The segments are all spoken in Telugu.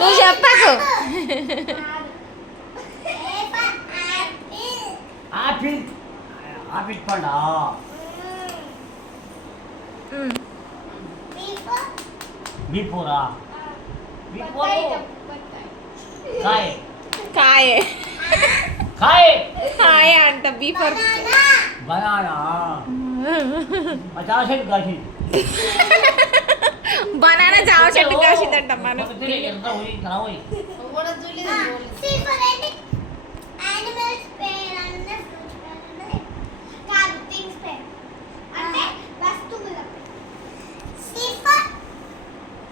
నువ్వు చెప్పకు. ఆపిల్ ఆపిల్ పండా బీపోరా కాయ కాయ కాయ కాయ అంట. బీ ఫర్ బనానా అచాసెట్ గాసి బనానా జామ చెట్టు కాసిందంట. మనం ఎంత పోయి కరావై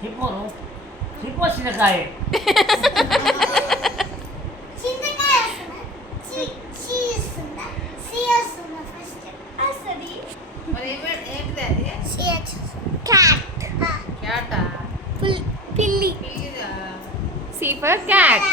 హిప్పోను హిప్పో చింతకాయ పిల్లి. C for cat.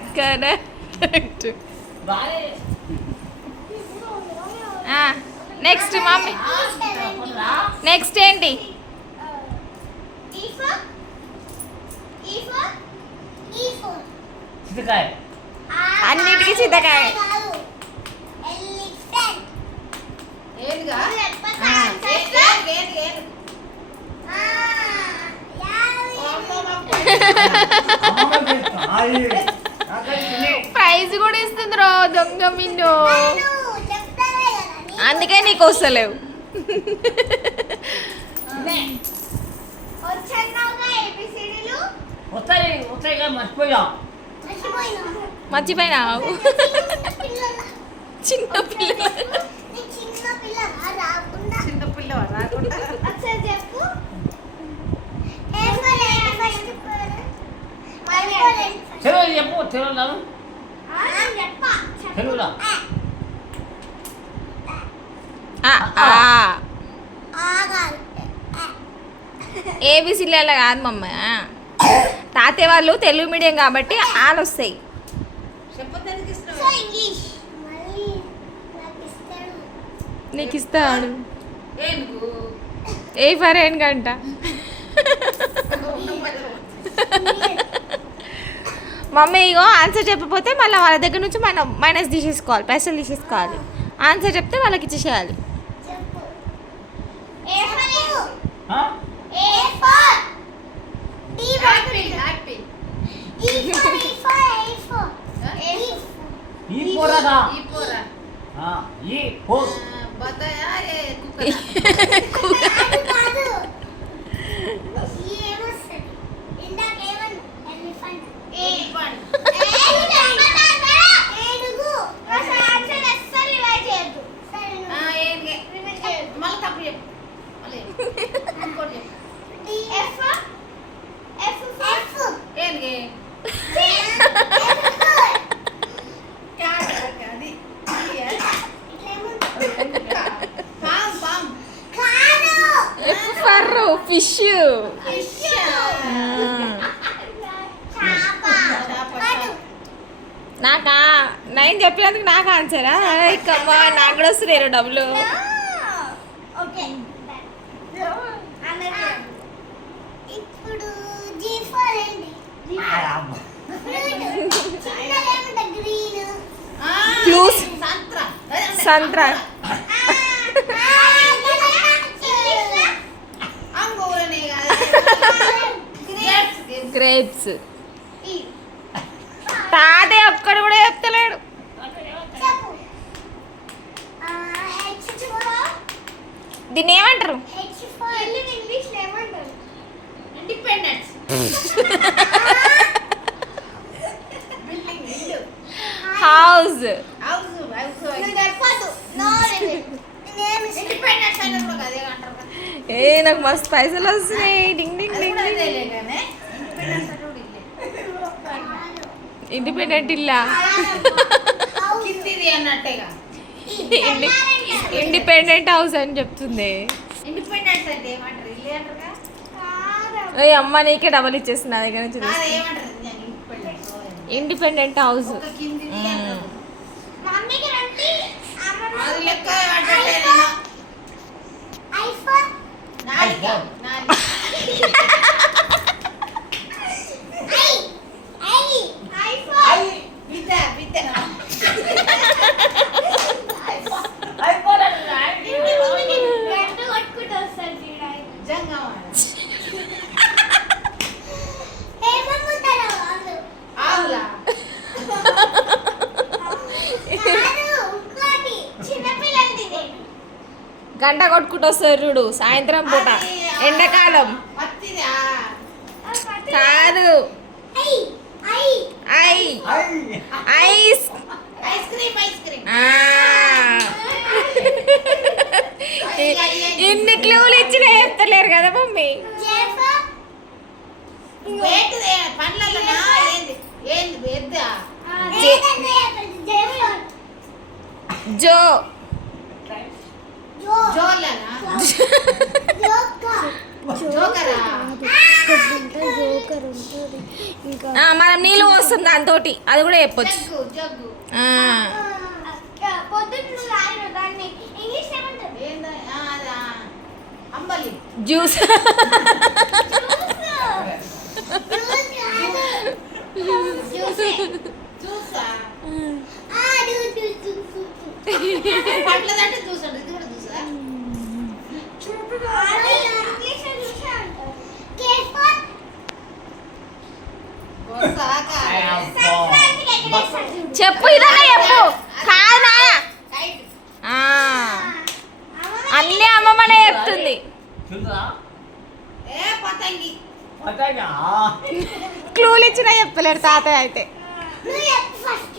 కుక్కనా కరెక్ట్. నెక్స్ట్ మమ్మీ, నెక్స్ట్ ఏంటి? చింతకాయ అన్నిటికీ చింతకాయ. ప్రైజ్ కూడా ఇస్తుంది రో దొంగ మిన్ను. అందుకే నీకు వస్తలేవు. మర్చిపోయినావు. చిన్న పిల్ల చెప్పు తెలుగులో ఏబిసిల కాదు మమ్మ. తాతయ్య వాళ్ళు తెలుగు మీడియం కాబట్టి ఆలు వస్తాయి. నీకు ఇస్తాడు. ఏ ఫర్ ఏం గంట. మమ్మీ ఇగో ఆన్సర్ చెప్పకపోతే మళ్ళీ వాళ్ళ దగ్గర నుంచి మనం మైనస్ తీసేసుకోవాలి, పైసలు తీసేసుకోవాలి. ఆన్సర్ చెప్తే వాళ్ళకి ఇచ్చేసేయాలి. ఫిష్. నాకా 9 చెప్పినందుకు నాకు ఆన్సరా? కమ్మా నాకు కూడా వస్తున్నాయి డబ్బులు. సంత్రా. గ్రేప్స్. తాతయ్య ఒక్కడు కూడా చెప్తలేడు. దీన్ని ఏమంటారు? హౌస్. ఏ నాకు మస్తు పైసలు వస్తున్నాయి. డింగ్ డింగ్ డింగ్. ఇండిపెండెంట్ ఇల్లా ఇండిపెండెంట్ హౌస్ అని చెప్తుంది. ఇండిపెండెన్స్ అంటే ఏమంటారు? ఇల్లు అంటారుగా. ఏ అమ్మ నీకే డబల్ ఇచ్చేస్తుంది నా దగ్గర నుంచి కాదు, ఏమంటారు? Independence independent house. ఒక కిందిది అంటారు. మమ్మీకి రండి అది లెక్క అంటే నేను ఐఫోన్ నాలిక నాలిక ఐఫోన్ బిడ్డ బిడ్డ గంట కొట్టుకుంటూ వస్తాడు చూడాలి జంగమాడ ఏమమ్ముతారు వాళ్ళు ఆవులా ఇంకోటి చిన్నపిల్లలది గంట కొట్టుకుంటూ వస్తారు చూడు సాయంత్రం పూట. ఎండాకాలం మత్తిదా కాదు. I I I ice. Ice cream ice cream ఆ. ఇన్ని క్లూలు ఇచ్చినా చెప్తలేరు కదా మమ్మీ. జెఫా వేట్ పండ్లలోనా ఏంది ఏంది ఎద్దా జెఫా జో. జో జోలనా జోకా జోకరా జోకర్ ఉంటుంది ఇంకా మనం నీళ్ళు పోస్తుంది దాంతో అది కూడా చెప్పొచ్చు. జగ్గు జగ్గు పొద్దున్న నువ్వు రాయను దాన్ని ఇంగ్లీష్ ఏమంటారు ఏందా అదా అంబలి జ్యూస్. చూసా జ్యూస్ పండ్లదంటే చూసండి ఇది కూడా చూసా ఇంగ్లీష్ చూసా అంటారు కేఫర్ కొరసాకా సంక్రాంతికి ఎక్కడ వేస్తారు చూడు. చెప్పు ఇదన్నా చెప్పు. కాదు నాయ. కైట్ ఆ. అన్నీ అమ్మమ్మనే చెప్తుంది. ఏ పతంగి క్లూలు ఇచ్చినా చెప్పలేడు తాతయ్య అయితే. నువ్వు చెప్పు ఫస్ట్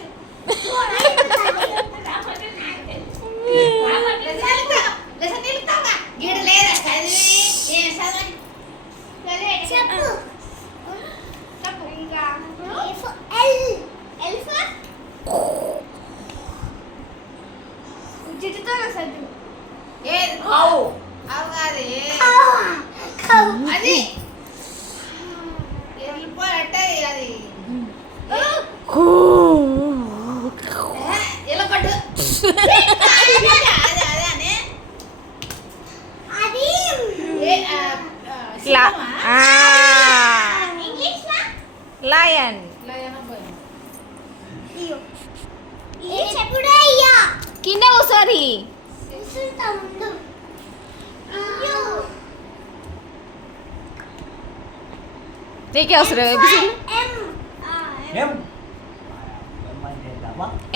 లెసన్ నిలుతావా గీడ లేదా చదివి ఏం చదవండి చెప్పు చెప్పు ఇంకా ఎల్ ఎల్ ఫర్ జిట్టుతో సజ్జు ఏది ఆవు అవు కాదే అది వెళ్ళిపోయాటే అది ఎలపడ్డు అదే అదే అనే అది ఇంగ్లీష్ లా లయన్. ఇది చెప్పుడే అయ్యా కింద ఒకసారి చూసుంటా ముందు అయ్యో నీకే అవసరం ఎపిసోడ్. ఎం ఏం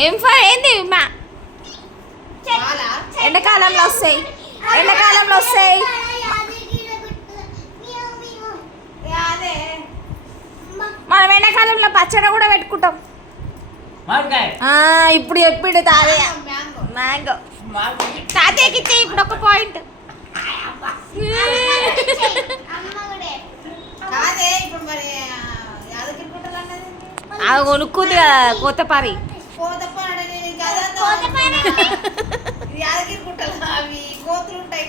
ఏం ఫర్ ఏంది మా చాలా ఎండాకాలంలో వస్తాయి. ఎండాకాలంలో వస్తాయి. అదే మనం ఎండాకాలంలో పచ్చడి కూడా పెట్టుకుంటాం. మామిడికాయ ఇప్పుడు చెప్పిండు తాతయ్య. Mango mango. మామిడికాయ తాతయ్యకి ఇచ్చే ఇప్పుడు ఒక పాయింట్. అమ్మ కూడా కాదే ఇప్పుడు మరి యాదగిరి గుట్టలు అన్నది అది కొనుక్కుంది కదా కొత్తపారి. కోతపాడు కదా కోతపాడు. ఇది యాదగిరి గుట్టలు అవి కోతులు ఉంటాయి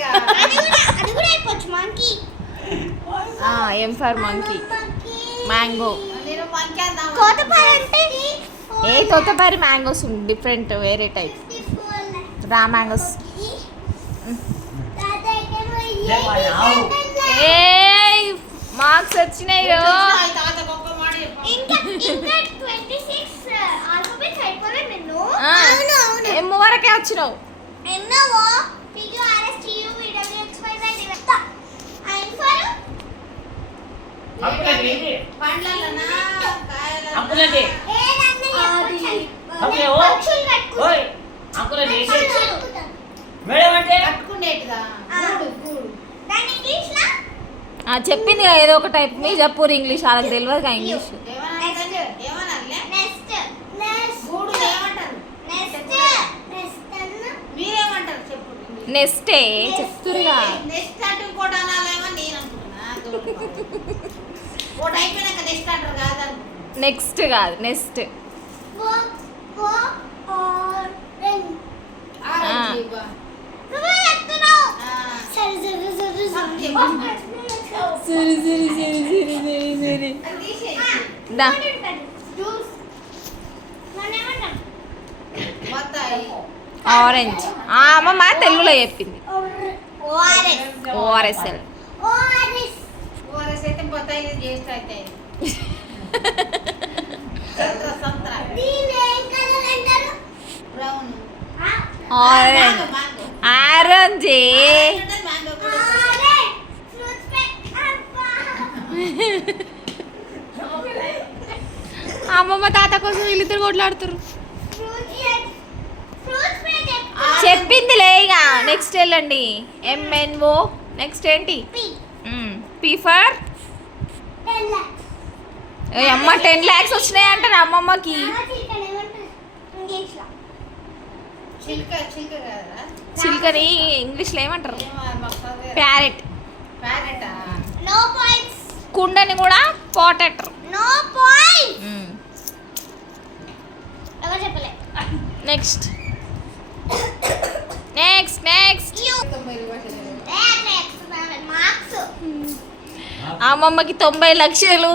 అది కూడా అయిపోవచ్చు monkey M for monkey. Mango. నేను మంచి అందాం కోతపాడు అంటే ఏ తోతపారి మ్యాంగోస్ డిఫరెంట్ వేరే టైప్. Raw mangoes. ఏ మార్క్స్ వచ్చినాయి రో. తాతకు ఒక్క మాట చెప్పు. ఇంకా 26 ఆల్ఫాబెట్స్ అయిపోలే నిన్ను ఆ, ఎం వరకే వచ్చినావు. ఎన్నోవో PQRSTUVWXYZ ఐఫర్ అప్పుడే పండ్లలోనా కాయలలోనా? అప్పుడే ఏదన్నా అప్పుడే ఓ పక్షులు కట్టుకుంటారు ఓయ్ అప్పుడే పక్షులు కట్టుకుంటారు మేడం అంటే కట్టుకునేటిదా గూడు గూడు దాని ఇంగ్లీష్ లా చెప్పింది కదా ఏదో ఒక టైప్. మీ చెప్పూరు ఇంగ్లీష్ వాళ్ళకి తెలియదు కదా ఇంగ్లీష్. ఏమనాలి ఏమనాలి నెక్స్ట్ నెక్స్ట్ గూడు ఏమంటారు నెక్స్ట్ నెక్స్ట్ అన్న మీరేమంటారు చెప్పు నెక్స్టే చెప్తురుగా. నెక్స్ట్ అంటే ఇంకోటి అనాలేమో నేను అనుకుంటున్నా ఒకటి అయిపోయినాక నెక్స్ట్ అంటారు కాదనుకుంటున్నా నెక్స్ట్ కాదు నెక్స్ట్. ఫో ఫో ఆరెంజ్ సరే సరే సరే సరే సరే సరే అది తీసేయి. దా జ్యూస్ మనం ఏమంటాం బత్తాయి ఆరెంజ్ అమ్మమ్మ తెలుగులో చెప్పింది ఓఆర్ఎస్ ఓఆర్ఎస్ఎల్ ఓఆర్ఎస్ ఓఆర్ఎస్ అయితే బత్తాయి టేస్ట్ అవుతాయి సంత్రా సంత్రా దీని ఏం కలర్ అంటారు brown orange mango orange mango కూడా ఆరెంజ్ ఫ్రూట్స్ అబ్బా అమ్మమ్మ తాత కోసం వీళ్ళిద్దరు కొట్లాడుతారు ఫ్రూట్స్ చెప్పిందిలే ఇక నెక్స్ట్ వెళ్ళండి ఎంఎన్ఓ నెక్స్ట్ ఏంటి పి పీ ఫర్ 10 lakhs అమ్మ 10 lakhs వచ్చినాయి అంటారు అమ్మమ్మకి ఇంగ్లీష్ లో చిల్క చిల్క కదా చిలుకని ఇంగ్లీష్లో ఏమంటారు ఏమో మాకు చదివారు. ప్యారెట్ ప్యారెటా నో పాయింట్స్ కుండని కూడా పోటెటర్ నో పాయింట్స్ ఎవరు చెప్పలే నెక్స్ట్ నెక్స్ట్ నెక్స్ట్ యు 90 భాషలు మార్క్స్ అమ్మమ్మకి 90 లక్షలు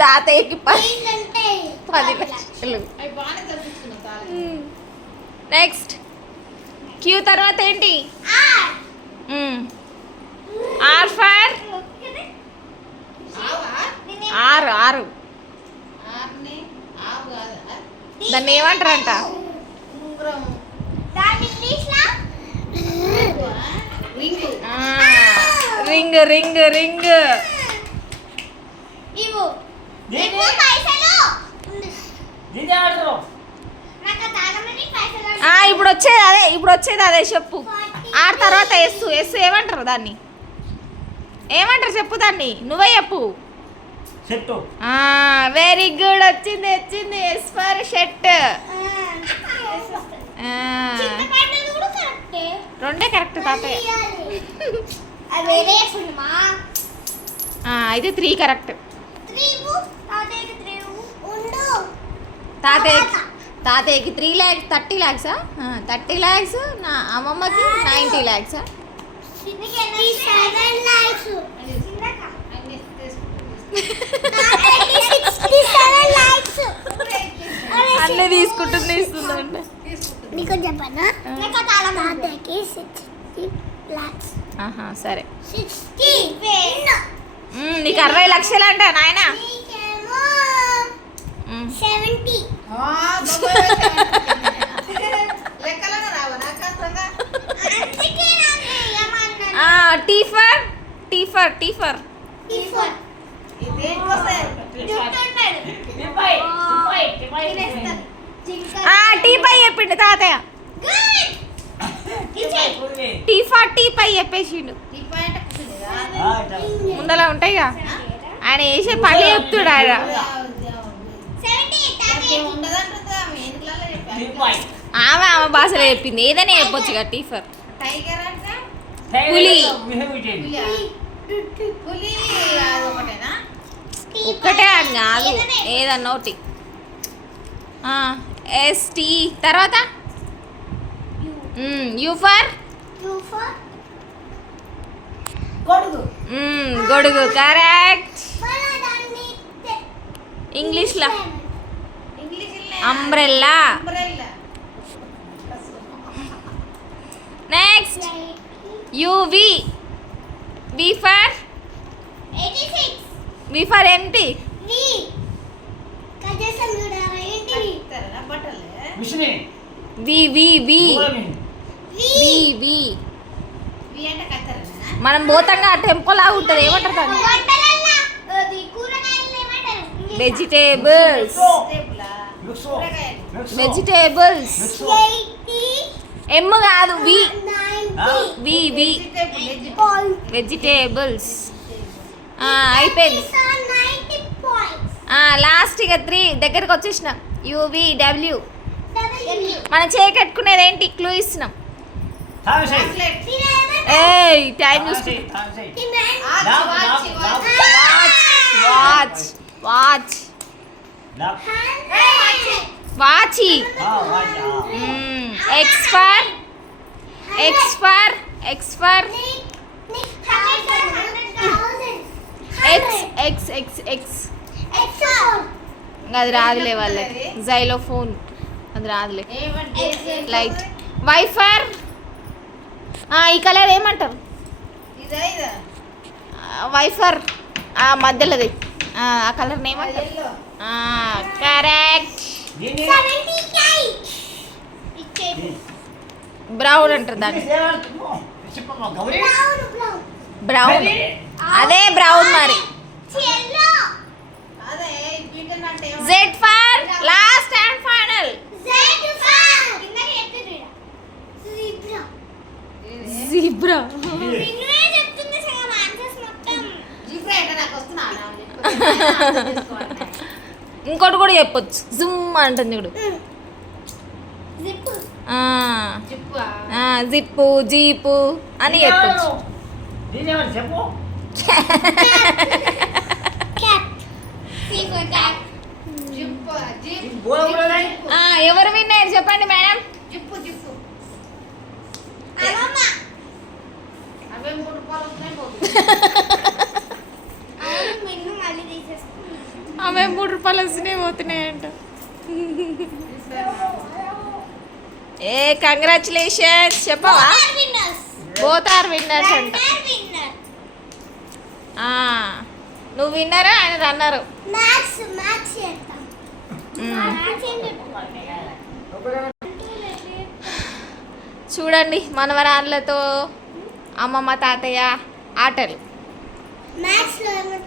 తాతయ్యకి 10 అంటే లక్షలు అవి బాగానే చదివిస్తున్నాం తాళం నెక్స్ట్ క్యూ తర్వాత ఏంటి ఆర్ ఆర్ ఫర్ ఆవా ఆరు ఆరు ఆర్ని ఆవు కాదా దాన్ని ఏమంటారంట ఉంగరం దాని ఇంగ్లీష్ లో రింగు రింగ్ రింగ్ రింగ్ ఇవ్వు దీన్ని ఇవ్వు పైసలు దీన్ని ఆడరు నాకు తాగమని పైసలు ఇప్పుడు వచ్చేది అదే చెప్పు ఆర్ తర్వాత ఎస్ ఎస్ ఏమంటారు దాన్ని ఏమంటారు చెప్పు దాన్ని నువ్వే చెప్పు చెట్టు వెరీ గుడ్ వచ్చింది వచ్చింది ఎస్ ఫర్ షర్ట్ చింతపండు కూడా కరెక్టే రెండే కరెక్ట్ తాతయ్య అది వేరే ఫుల్మా అయితే 3 కరెక్ట్ 3 తాతయ్యకి 3 ఉండు తాతయ్యకి 3 lakhs 30 lakhs 30 lakhs నా అమ్మమ్మకి 90 lakhs చిన్నకి 67 lakhs చిన్నక అన్ని తాతయ్యకి 67 lakhs అన్నీ తీసుకుంటుంది ఇస్తుందండి నీకు చెప్పనా నాకు తాతయ్యకి 60 lakhs సరే 60 నీకు 60 లక్షలు అంట నాయన నీకేమో 70 లెక్కలను రావు నాకు అర్థంగా అందుకే నాకు ఏమన్నాను T for T for T for T for ఇదేంటి వస్తాయి జుట్టుంటాడు తిప్పాయి తిప్పాయి తిప్పాయి తినేస్తాడు జింక టీ పై చెప్పిండు తాతయ్య గుడ్ తిప్పాయి పుల్లి టీ ఫర్ టీ పై చెప్పేసిండు ఈ పాయింట్ కూర్చుందిరా ముందలా ఉంటాయిగా ఆయన వేసే పని చెప్తుడు ఆయన 70 తాతయ్యకి ఉండదంటుందా ఎందుకులా చెప్పాను తిప్పాయి ఆమె భాషలో చెప్పింది ఏదైనా చెప్పొచ్చుగా టీ ఫర్ టైగర్ అంటే పులి. పులియా? పులి అదొకటేనా ఒక్కటే అని కాదు ఏదన్నా ఒకటి ఎస్ టీ తర్వాత యూ ఫర్ యూఫర్ గొడుగు గొడుగు కరెక్ట్ దాన్ని ఇంగ్లీష్లో English umbrella umbrella next U V V for 86 V for ఏంటి వి కజేసం చూడరా ఏంటివి ఇస్తారా బట్టలే మిషని వి వి వి దూరమి వి వి వి వి అంటే కత్తరనా మనం పోతంగా టెంపుల్ లాగా ఉంటుంది ఏమంటారు దాన్ని వంటలల్లా అది కూరగాయలు ఏమంటారు వెజిటేబుల్స్ టేబులా మిక్సో కూరగాయలు మిక్సో వెజిటేబుల్స్ మిక్సో 80 ఎమ్ కాదు వి 90 వి వి వెజిటేబుల్ పాయింట్ వెజిటేబుల్స్ అయిపోయింది 90 పాయింట్స్ లాస్ట్ ఇక 3 దగ్గరకు వచ్చేసినాం యువి డబ్ల్యూ డబ్ల్యూ మనం చేకట్టుకునేది ఏంటి క్లూ ఇస్తున్నాం తాగసై చాక్లెట్ ఏయ్ టైం తాగసై చూసుకుంటా తాగసై వాచ్ వాచ్ వాచ్ వాచ్ లాక్ వాచి watch X for X for X for X X X X X4. అది రాదులే వాళ్ళకి. జైలోఫోన్ అది రాదులే. ఏమంటే లైట్ వైఫర్. ఈ కలర్ ఏమంటారు? ఇదా ఇదా వైఫర్ మధ్యలోది. ఆ కలర్ ఏమంటారు? Yellow correct. దీన్ని 78. ఇచ్చేది. బ్రౌన్ అంటారు దాన్ని. చెప్పమ్మా గౌరీ Brown. బ్రౌన్ అదే బ్రౌన్ మరి. Yellow. అదే బీటన్ అంటే Z for last and final. Z for. ఇందాక చెప్పింది Zebra. జీబ్రా. నిన్నే చెప్తుంది సగం ఆన్సర్స్ మొత్తం. జిప్రా అంటే నాకు వస్తున్నా ఇంకోటి కూడా చెప్పొచ్చు. జుమ్ అంటుంది ఇప్పుడు. Zip. జిప్పు జిప్పు జీపు అని చెప్పొచ్చు. దీని ఏమని చెప్పు Cap. C for cat. Zip zip ఇది బోల బోలనే. ఎవరు విన్నారు చెప్పండి మేడం. జిప్పు జిప్పు అమ్మమ్మ. అవే 3 రూపాయలు వస్తున్నాయి పోతుంది అవును మిన్ను మళ్ళీ తీసేసుకున్నాను. ఆమె 3 రూపాయలు వస్తున్నాయి పోతున్నాయంట. ఏ కంగ్రాచులేషన్స్ చెప్పవా? Winners. బోత్ ఆర్ విన్నర్స్ అంట. Winner. నువ్వు విన్నరా ఆయన రన్నరు. Max చేద్దాం. Max ఏం చెప్పు? చూడండి మనవరాళ్ళతో అమ్మమ్మ తాతయ్య ఆటలు. Max లో ఏమంటారు?